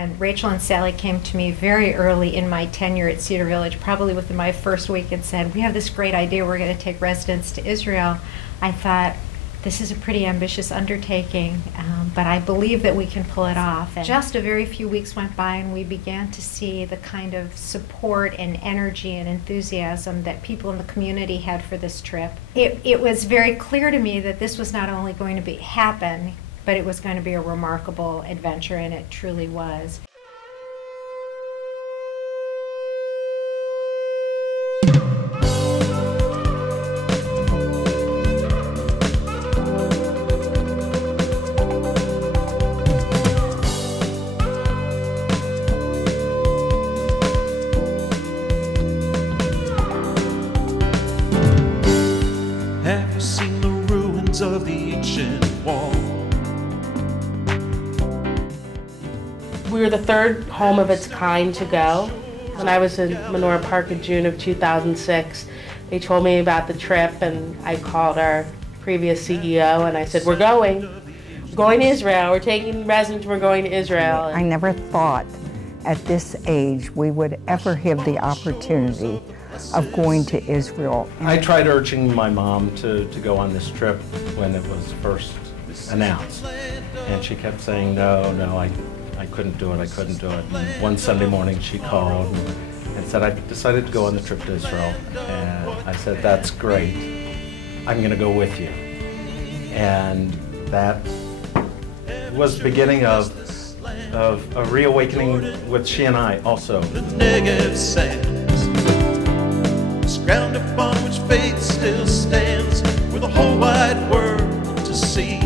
And Rachel and Sally came to me very early in my tenure at Cedar Village, probably within my first week, and said, we have this great idea, we're going to take residents to Israel. I thought, this is a pretty ambitious undertaking, but I believe that we can pull it off. And just a very few weeks went by and we began to see the kind of support and energy and enthusiasm that people in the community had for this trip. It was very clear to me that this was not only going to happen, but it was going to be a remarkable adventure, and it truly was. Have you seen the ruins of the ancient wall? We were the third home of its kind to go. When I was in Menorah Park in June of 2006, they told me about the trip, and I called our previous CEO and I said, we're going to Israel, we're taking residents, we're going to Israel. I never thought at this age we would ever have the opportunity of going to Israel. I tried urging my mom to go on this trip when it was first announced, and she kept saying, no, I couldn't do it, I couldn't do it. And one Sunday morning she called and said, I decided to go on the trip to Israel. And I said, that's great, I'm going to go with you. And that was the beginning of a reawakening with she and I also. The negative sands, this ground upon which faith still stands, for the whole wide world to see.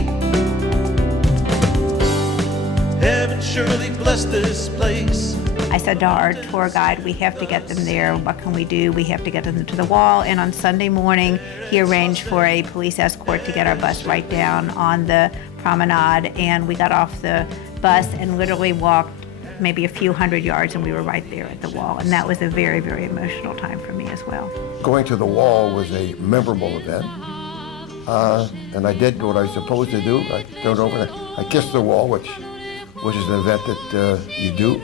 Heaven surely bless this place. I said to our tour guide, we have to get them there. What can we do? We have to get them to the wall. And on Sunday morning, he arranged for a police escort to get our bus right down on the promenade. And we got off the bus and literally walked maybe a few hundred yards, and we were right there at the wall. And that was a very, very emotional time for me as well. Going to the wall was a memorable event. And I did what I was supposed to do. I turned over and I kissed the wall, which is an event that you do.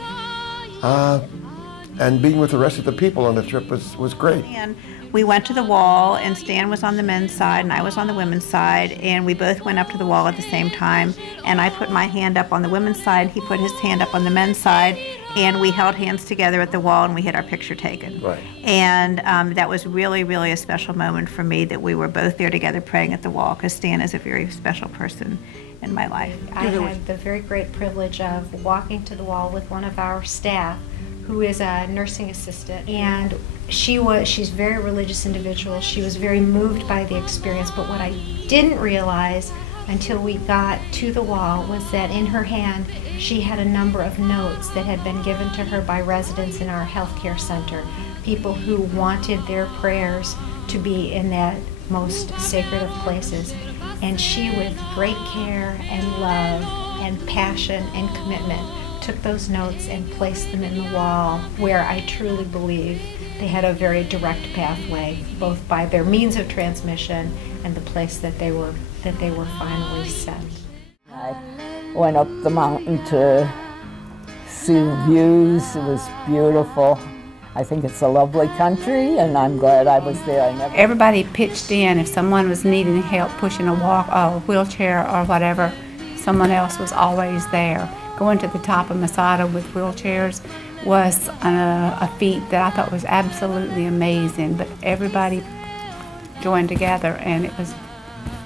And being with the rest of the people on the trip was great. And we went to the wall, and Stan was on the men's side and I was on the women's side, and we both went up to the wall at the same time, and I put my hand up on the women's side, he put his hand up on the men's side, and we held hands together at the wall and we had our picture taken. Right. And that was really, really a special moment for me, that we were both there together praying at the wall, because Stan is a very special person in my life. I had the very great privilege of walking to the wall with one of our staff, who is a nursing assistant, and she's a very religious individual. She was very moved by the experience, but what I didn't realize until we got to the wall was that in her hand she had a number of notes that had been given to her by residents in our healthcare center, people who wanted their prayers to be in that most sacred of places. And she, with great care and love and passion and commitment, took those notes and placed them in the wall, where I truly believe they had a very direct pathway, both by their means of transmission and the place that they were finally set. I went up the mountain to see the views. It was beautiful. I think it's a lovely country, and I'm glad I was there. Everybody pitched in. If someone was needing help pushing a wheelchair or whatever, someone else was always there. Going to the top of Masada with wheelchairs was a feat that I thought was absolutely amazing, but everybody joined together and it was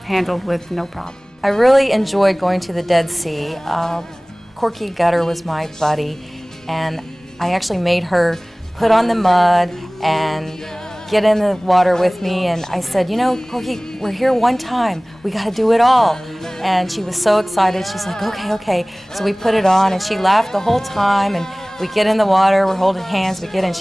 handled with no problem. I really enjoyed going to the Dead Sea. Corky Gutter was my buddy, and I actually made her put on the mud and get in the water with me, and I said, you know, Corky, we're here one time, we got to do it all. And she was so excited. She's like, okay. So we put it on, and she laughed the whole time, and we get in the water, we're holding hands, we get in.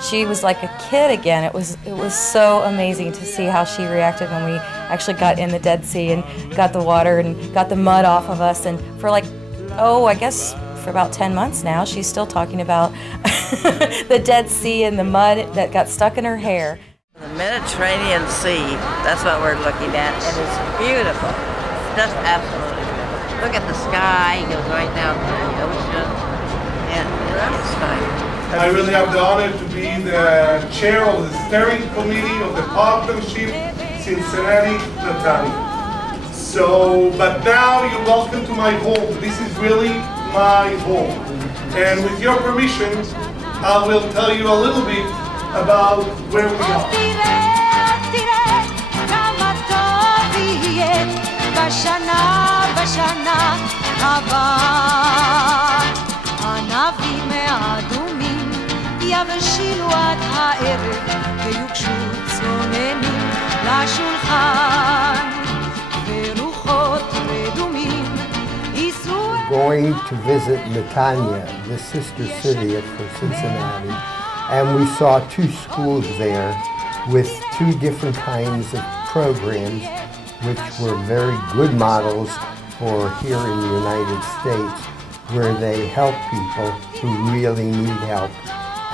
She was like a kid again. It was so amazing to see how she reacted when we actually got in the Dead Sea and got the water and got the mud off of us. And for like, I guess for about 10 months now, she's still talking about the Dead Sea and the mud that got stuck in her hair. The Mediterranean Sea, that's what we're looking at, and it's beautiful. Just absolutely beautiful. Look at the sky, it goes right down to the ocean, I really have the honor to be the chair of the steering committee of the partnership Cincinnati-Netanya. So, but now you're welcome to my home. This is really my home. And with your permission, I will tell you a little bit about where we are. Going to visit Netanya, the sister city of Cincinnati, and we saw 2 schools there with 2 different kinds of programs which were very good models for here in the United States, where they help people who really need help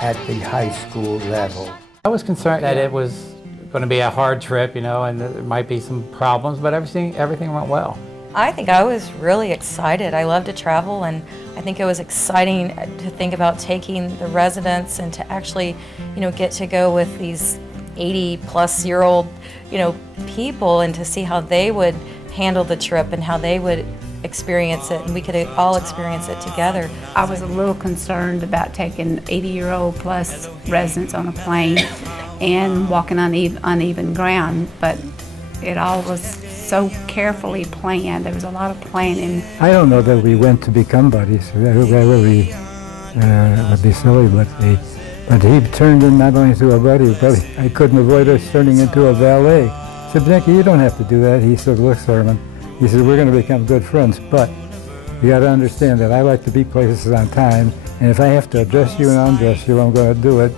at the high school level. I was concerned that it was going to be a hard trip, you know, and there might be some problems, but everything went well. I think I was really excited. I love to travel, and I think it was exciting to think about taking the residents and to actually, you know, get to go with these 80-plus-year-old, you know, people and to see how they would handle the trip and how they would experience it, and we could all experience it together. I was a little concerned about taking 80-year-old plus residents on a plane and walking on uneven ground, but it all was so carefully planned. There was a lot of planning. I don't know that we went to become buddies. That would be silly, but he turned in not only into a buddy, but I couldn't avoid us turning into a valet. I said, Nicky, you don't have to do that. He said, look, Sermon, he said, we're going to become good friends, but you got to understand that I like to be places on time, and if I have to address you and undress you, I'm going to do it.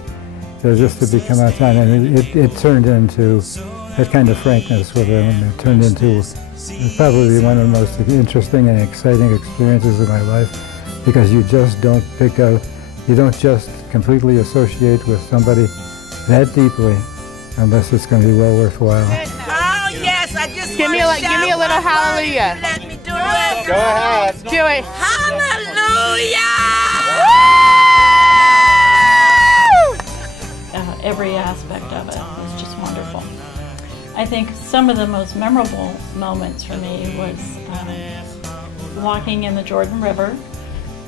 So just to become on time, and it turned into that kind of frankness with him, and it turned into probably one of the most interesting and exciting experiences of my life, because you just don't you don't just completely associate with somebody that deeply unless it's going to be well worthwhile. Oh yes, I just give me a little hallelujah. Let me do it. Go ahead. Do it. Hallelujah! Every aspect of it was just wonderful. I think some of the most memorable moments for me was walking in the Jordan River,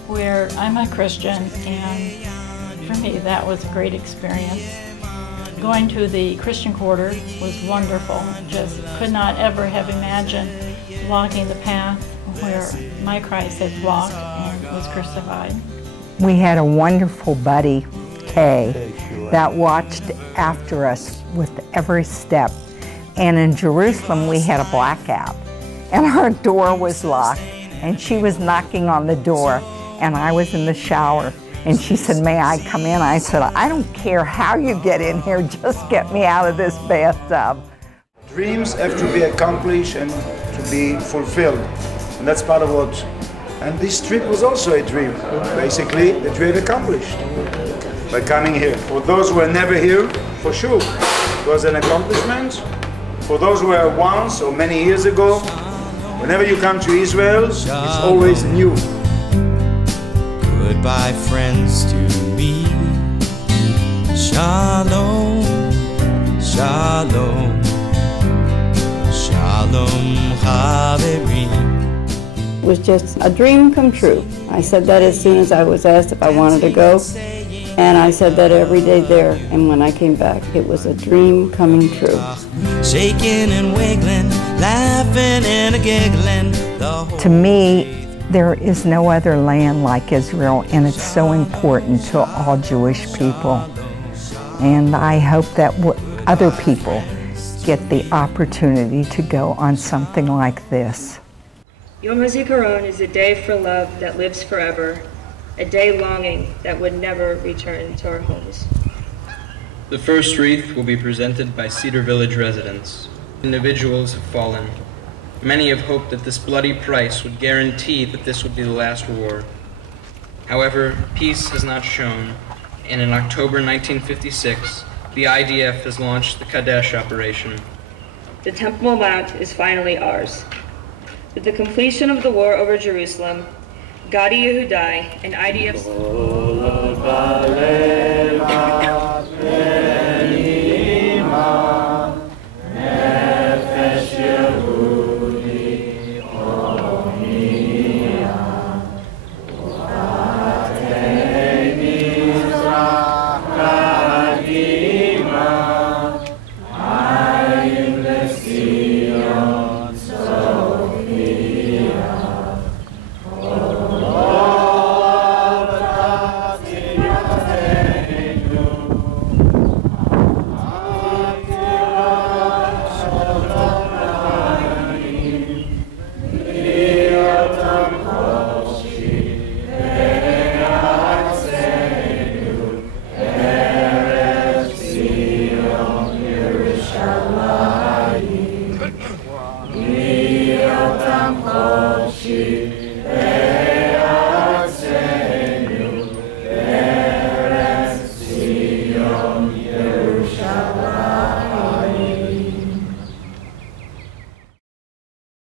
where I'm a Christian, and for me that was a great experience. Going to the Christian quarter was wonderful. Just could not ever have imagined walking the path where my Christ had walked and was crucified. We had a wonderful buddy, Kay, that watched after us with every step. And in Jerusalem, we had a blackout, and our door was locked, and she was knocking on the door, and I was in the shower, and she said, may I come in? I said, I don't care how you get in here, just get me out of this bathtub. Dreams have to be accomplished and to be fulfilled, and that's part of what, and this trip was also a dream, basically, that we have accomplished by coming here. For those who are never here, for sure, it was an accomplishment. For those who were once or many years ago, whenever you come to Israel, it's always new. Goodbye, friends, to me. Shalom, shalom, shalom, Haverim. It was just a dream come true. I said that as soon as I was asked if I wanted to go, and I said that every day there, and when I came back, it was a dream coming true. Shaking and wiggling, laughing and giggling. To me, there is no other land like Israel, and it's so important to all Jewish people. And I hope that other people get the opportunity to go on something like this. Yom HaZikaron is a day for love that lives forever, a day longing that would never return to our homes. The first wreath will be presented by Cedar Village residents. Individuals have fallen. Many have hoped that this bloody price would guarantee that this would be the last war. However, peace has not shown, and in October 1956, the IDF has launched the Kadesh operation. The Temple Mount is finally ours. With the completion of the war over Jerusalem, Gadi Yehudai, and IDF.